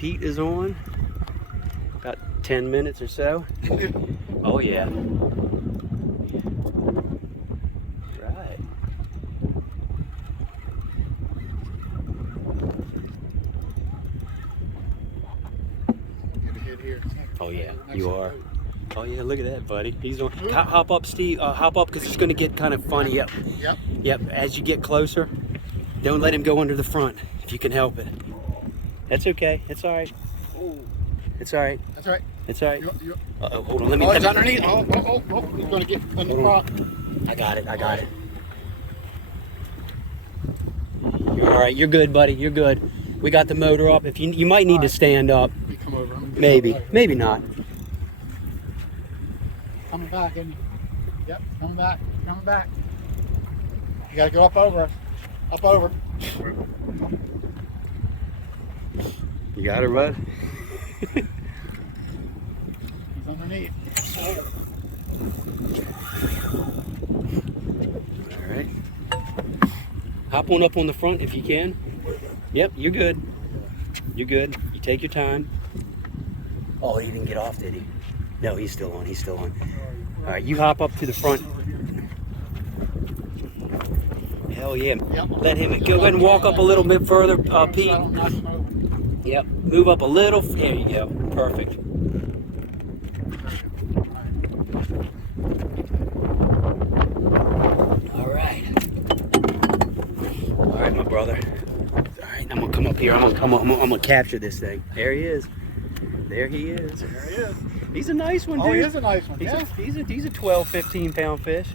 Pete is on. About 10 minutes or so. Oh yeah. Right. Oh yeah, you are. Oh yeah, look at that, buddy. He's on. Hop up, Steve. Hop up, because it's going to get kind of funny. Yep. Yep. Yep. As you get closer, don't let him go under the front if you can help it. That's okay. It's all right. It's all right. That's all right. It's all right. You, Uh-oh, hold on. Let me. oh, it's underneath. Oh, he's going to get in the front. I got it. I got it. You're all right. You're good, buddy. You're good. We got the motor up. If you might need to stand up. You come over. Maybe. Maybe not. Coming back, isn't he? Yep, coming back. Coming back. You got to go up over. Up over. You got it, bud. He's underneath. All right. Hop on up on the front if you can. Yep, you're good. You're good. You take your time. Oh, he didn't get off, did he? No, he's still on. He's still on. All right, you hop up to the front. Hell yeah. Yep. Let him go ahead and walk up a little bit further, Pete. Yep. Move up a little. There you go. Perfect. All right. All right, my brother. All right, I'm gonna come up here. I'm gonna capture this thing. There he is. There he is. There he is. He's a nice one, dude. Oh, he is a nice one. He's, Yeah. he's a 12, 15 pound fish.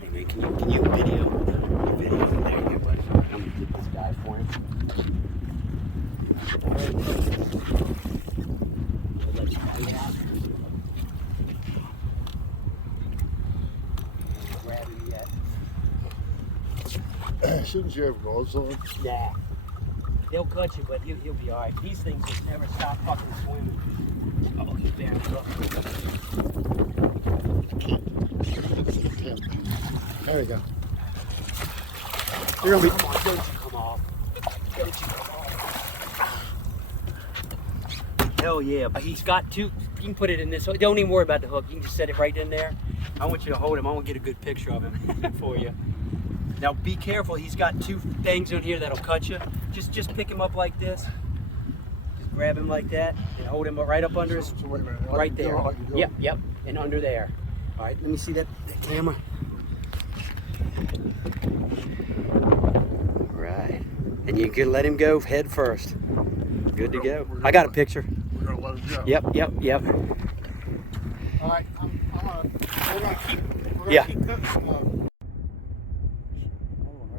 Hey man, can you video? Video. There you go, buddy. I'm gonna get this guy for him. We'll let you bite out. Grab him yet. Shouldn't you have gloves on? Nah. They'll cut you, but he'll be all right. These things just never stop fucking swimming. Oh, he's bearing up. There you go. You're gonna be. Come on, don't you come off. Don't you come off. Hell yeah, but he's got two. You can put it in this. Don't even worry about the hook. You can just set it right in there. I want you to hold him. I want to get a good picture of him for you. Now be careful. He's got two things in here that'll cut you. Just pick him up like this. Just grab him like that and hold him right up under his. So wait a minute. Right there. Yep, and under there. All right, let me see that camera. Right, and you can let him go head first. Good to go. I got a picture. We're gonna let him go. Yep. All right. We're gonna keep. Yeah. Keep this, right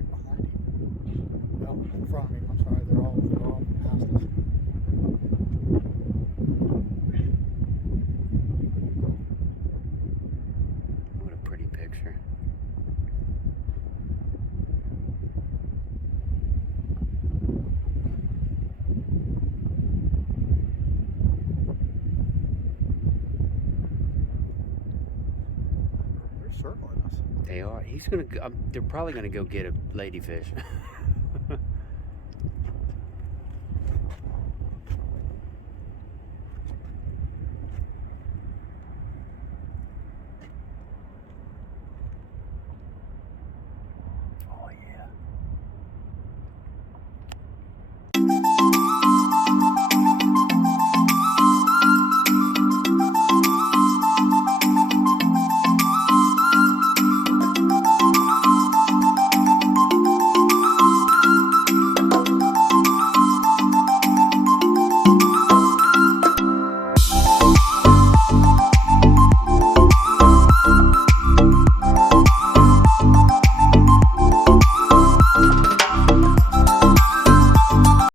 behind him. No, in front of me. I'm sorry. They're all past us. What a pretty picture. They're circling us. They are. He's gonna. They're probably gonna go get a ladyfish.